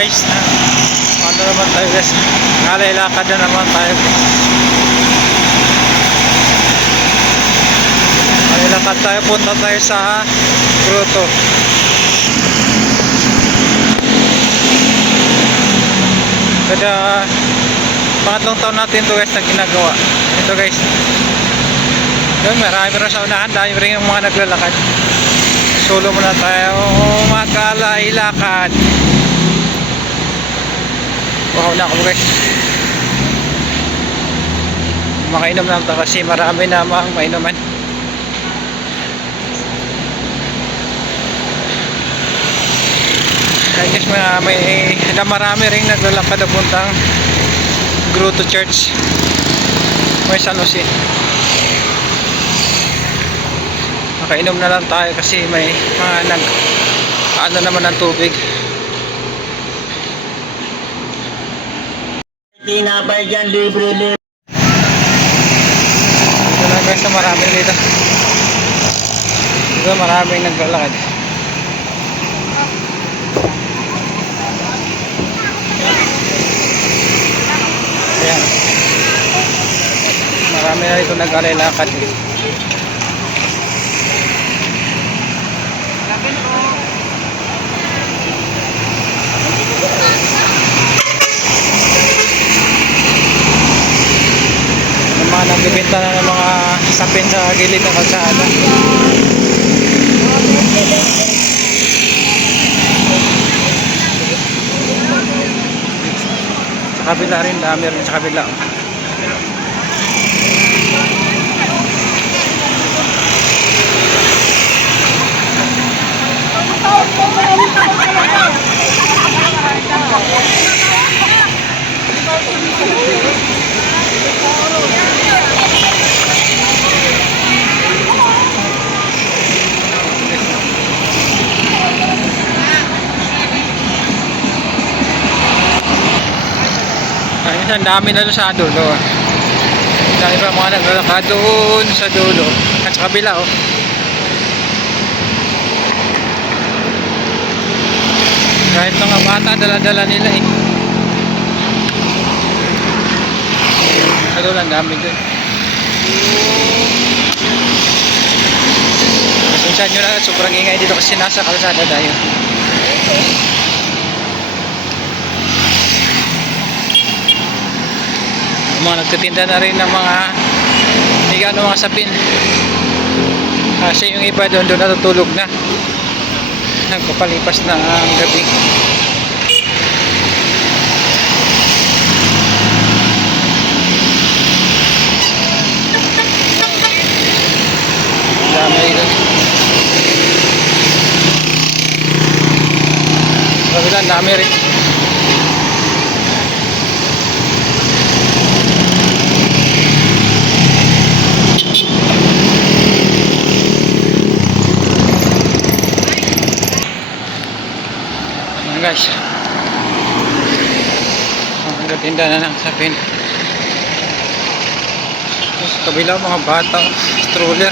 guys, ano naman tayo guys, ngalilakad na naman tayo. Ngalilakad tayo, punta tayo sa grotto. Kaya pangatlong taon natin to guys na ginagawa. Ito guys, yun, marami rin sa unahan, dahil rin yung mga naglalakad. Solo muna tayo, makalay-lakad. Wow na ako guys. Makainom lang ito kasi marami na mga mainuman. Kaya guys, marami rin naglalakad na puntang Grotto Church, may San Jose. Makainom na lang tayo kasi may mga ano naman ng tubig. Tinapay dyan, libre. Dito lang guys, marami dito. Dito maraming naglalakad. Ayan. Marami na dito naglalakad. Mga nagbibenta na ng mga sapin sa gilid ng kalsada. Sa kabila rin, dami rin sa kabila. Ang dami na doon sa dulo. Dami pa mga naglalakad doon sa dulo at sa kabila oh. Kahit mga bata dala-dala nila eh. Sa dulo ang dami doon. Pasensya nyo na, sobrang ingay dito kasi nasa kalsada tayo. Mga nagtitinda na rin ng mga higano, mga sapin kasi yung iba doon natutulog na, nagpapalipas na ang gabi. Dami rin kabilang, dami rin. Guys, nagtinda na ng sapin. Tapos kabila mga bata, stroller.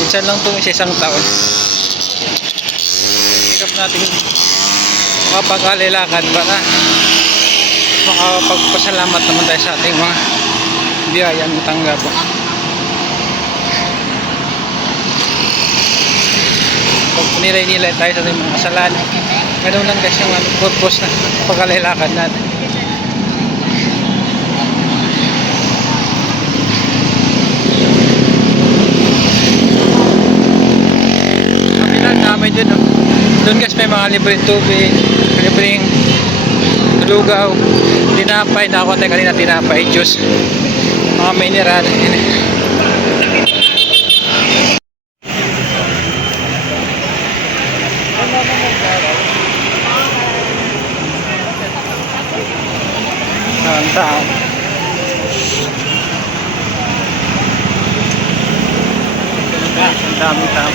Minsan lang ito sa isang taon. Sikap natin makapag-alilakad ba na makapagpasalamat naman tayo sa ating mga biyayang tanggap. Pag nilay-nilay tayo sa ating mga kasalanan, ganoon lang guys yung purpose na pag-alilakad natin. Kapilan namin dun oh. Doon guys may mga libreng tubig, libreng lugaw, tinapay, nakakuha tayo kanina tinapay, juice, mga mineral. Ang tao. Ang dami tao.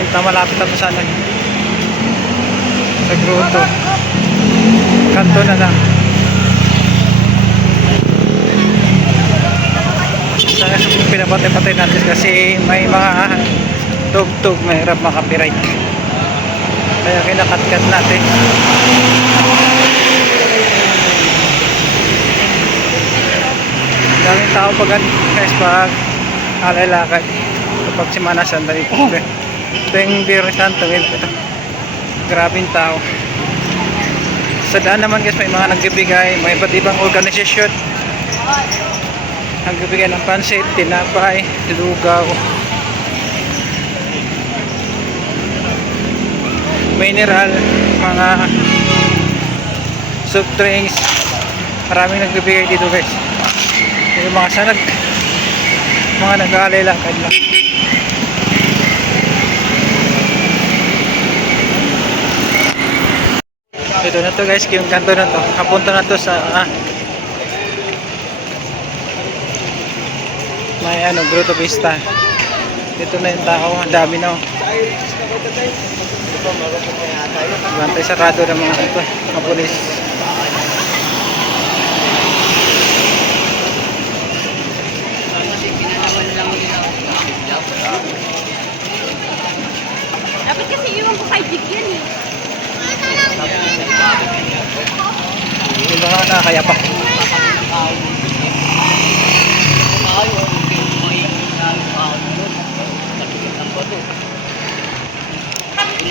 daming tao, malapit na to sa ano, sa grotto. Kanto na lang. Sana pinapatay-patay natin kasi may mga tugtog, mahirap makapiright. Kaya kinakat-kat natin. Daming tao pag guys, pag alalakad kapag Semana Santa dito. Ito yung Biyernes Santo, ito. Grabing tao. Sa daan naman guys, may mga nagbibigay, may iba't ibang organisasyon nagbibigay ng pansit, tinapay, lugaw, mineral, mga soft drinks. Maraming nagbibigay dito guys. Yung mga sanag, mga nag-aalay-lakad lang. Ito na to guys, yung kanto na to. Kapunta na to sa may ano, Grotto Vista. Dito na yung tao, ang dami na. Bantay sarado ng mga ito, mga pulis. Dapat kasi iwan ko kay Jig yan eh. Yung mga nakakayapak.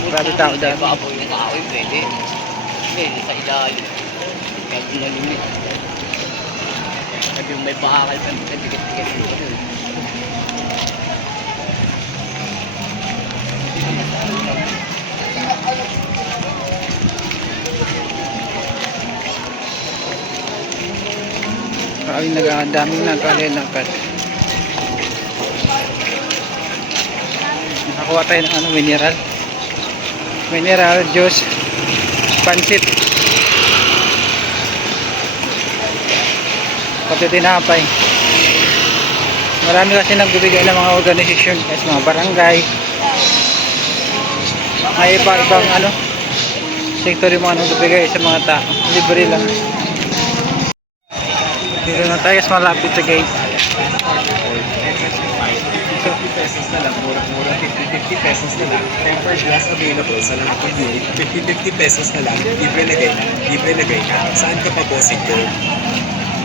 Grabe tao dami. Baboy na kahoy, pwede. Pwede sa ilalim. Kaya kung malimit. Sabi yung may bakal sa tiket-tiket dito. Daming nagkalilakad. Nakakuha tayo ng ano, mineral juice, pansit, pati tinapay. Marami kasi nagbibigay ng mga organisasyon guys, mga barangay, may iba-ibang ano sektor yung mga nagbibigay sa mga tao, libre lang. Dito na tayo guys, malapit sa gate. 50 pesos na lang, murang-mura, 50 pesos na lang, tempered glass available sa lahat ng unit, 50 pesos na lang, libre lagay na, saan ka pa bossing ko?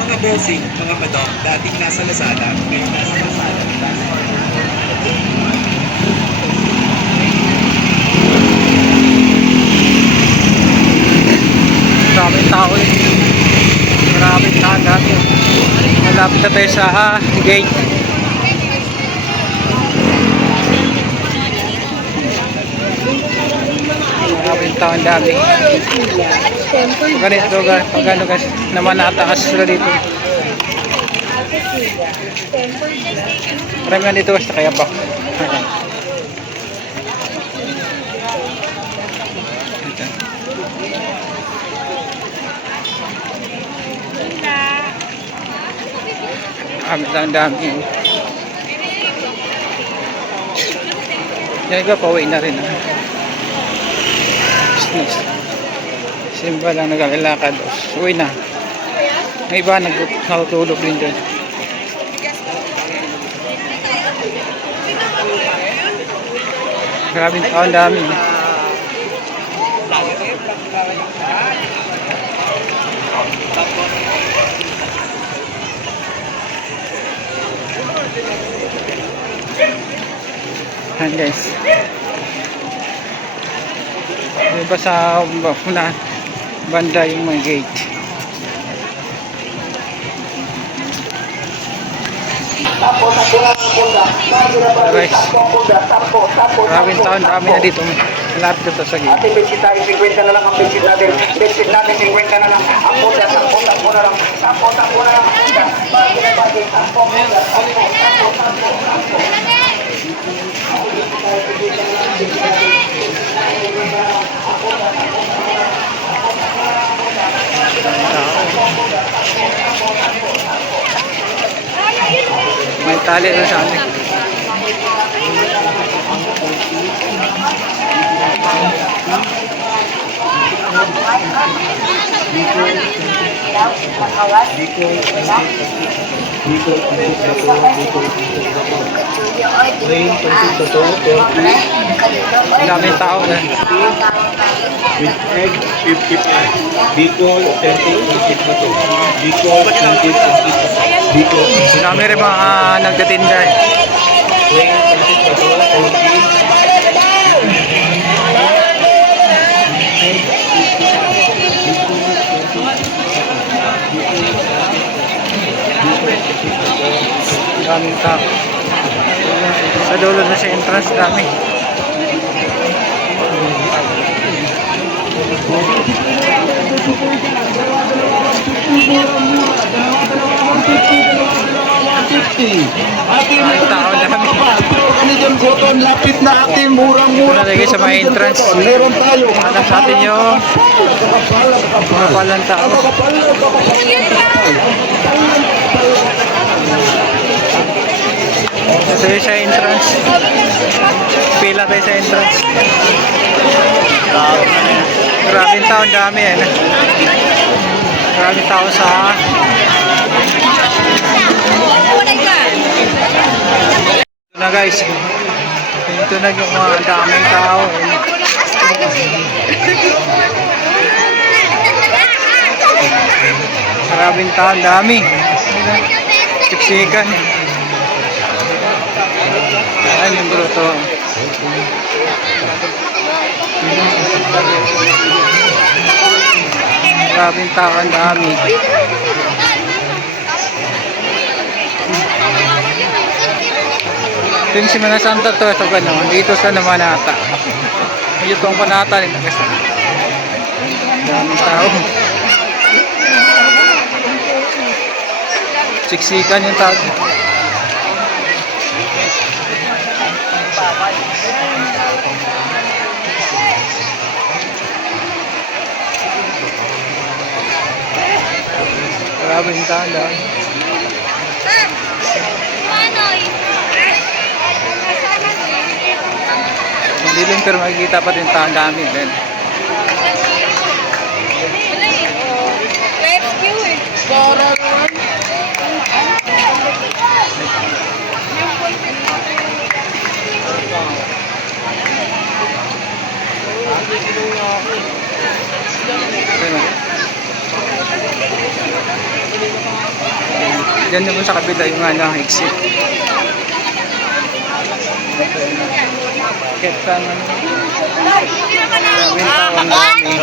Mga bossing, mga madam, dating nasa Lazada, ngayon nasa Lazada, Maraming tao eh. Maraming tao dati. Malapit na tayo sa gate. Maraming tao, ang dami. Ganito guys, pag ano guys, naman natakas sila dito. Marami nga dito guys, kaya pa. Ang dami. Yan iba, pauwi na rin. Business. Simba lang naglalakad. Uwi na. Ang iba natutulog din dyan. Grabing tao, ang dami. Ayan guys, diba sa una banda yung mga gate. Guys, maraming taon, dami na dito, malapit na to sa gate. Ating bensin tayo, 50 na lang ang bensin natin. Bensin natin, 50 na lang. Ang puda, 10 na lang. 10 na lang ang puda. Bago na bagay, 10 puda. 10. May tali na sa amin. Ang daming tao na. With egg, 55. Bicol, authentic, authentic na to. Bicol, authentic, authentic. Bicol, Ang dami rin mga nagtitinda. plain, authentic na to. 40. Ang daming tao. Sa dulo na sa entrance, dami. Ang tao, dami. Kanidyan Cotton, lapit na ating murang-murang. Ito na lagi sa mga entrance. Meron tayo. Hanap natin yung mga palang tao. Ito yung sa entrance. Pila tayo sa entrance. Grabe yung tao, ang dami yan. Grabe yung tao sa... Ito na guys. Ito na yung mga daming tao. Maraming tao, ang dami. Siksikan. Ayan yung bruto. Maraming tao, ang dami. Ito yung Semana Santa to, ito gano'n. Dito sa Namanata. Ito ang panata nila guys. Daming tao. Siksikan yung tao. Grabe yung tao dahil. Hindi din pero makikita pa din tao dami din. Diyan naman sa kabila yung exit. Bakit ka naman? Maraming tao, ang dami.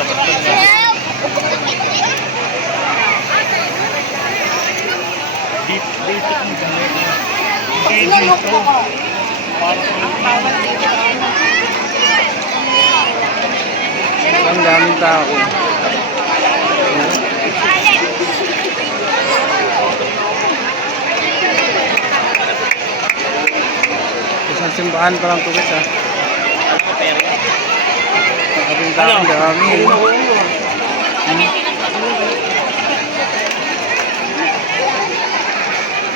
Ang daming tao. Isang simbahan pa lang ito guys ha. Maraming tao, ang dami.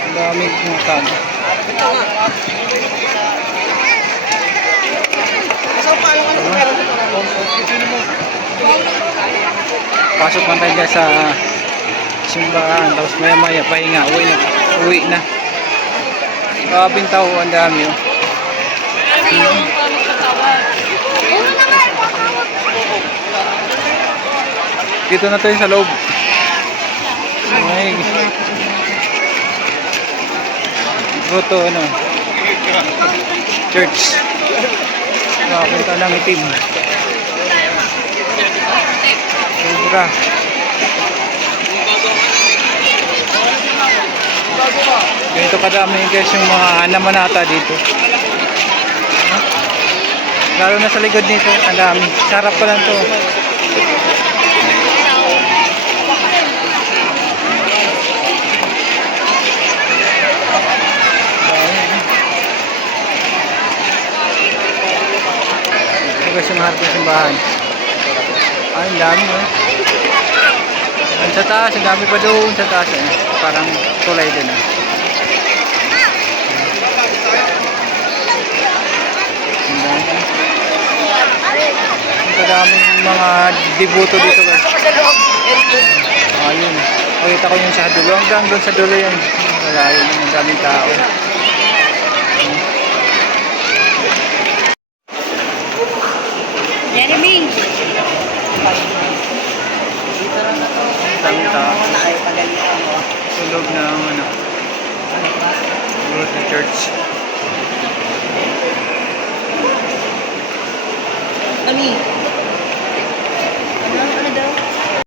Ang daming mga tao. Pasok man tayo guys sa simbahan, tapos maya maya pahinga, uwi na. Kaping tao, ang dami oh. Dito na tayo sa loob. Ay. Ito ano? Church. Nakakita ng itim. Sobra. Ganito kadami guys yung mga Namanata dito. Lalo na sa likod nito, ang dami. Sarap pa lang to. Ito guys yung harap ng simbahan. Ay, ang dami oh. Ang sa taas, ang dami pa doon sa taas eh. Parang tulay din ah. Ang dami. Madaming mga debuto dito guys. Ayun. Pakita ko yung sa dulo. Hanggang doon sa dulo yan. Wala yun. Ang daming tao. Jeremy. Daming tao. Tulog ng ano. Tulog ng church.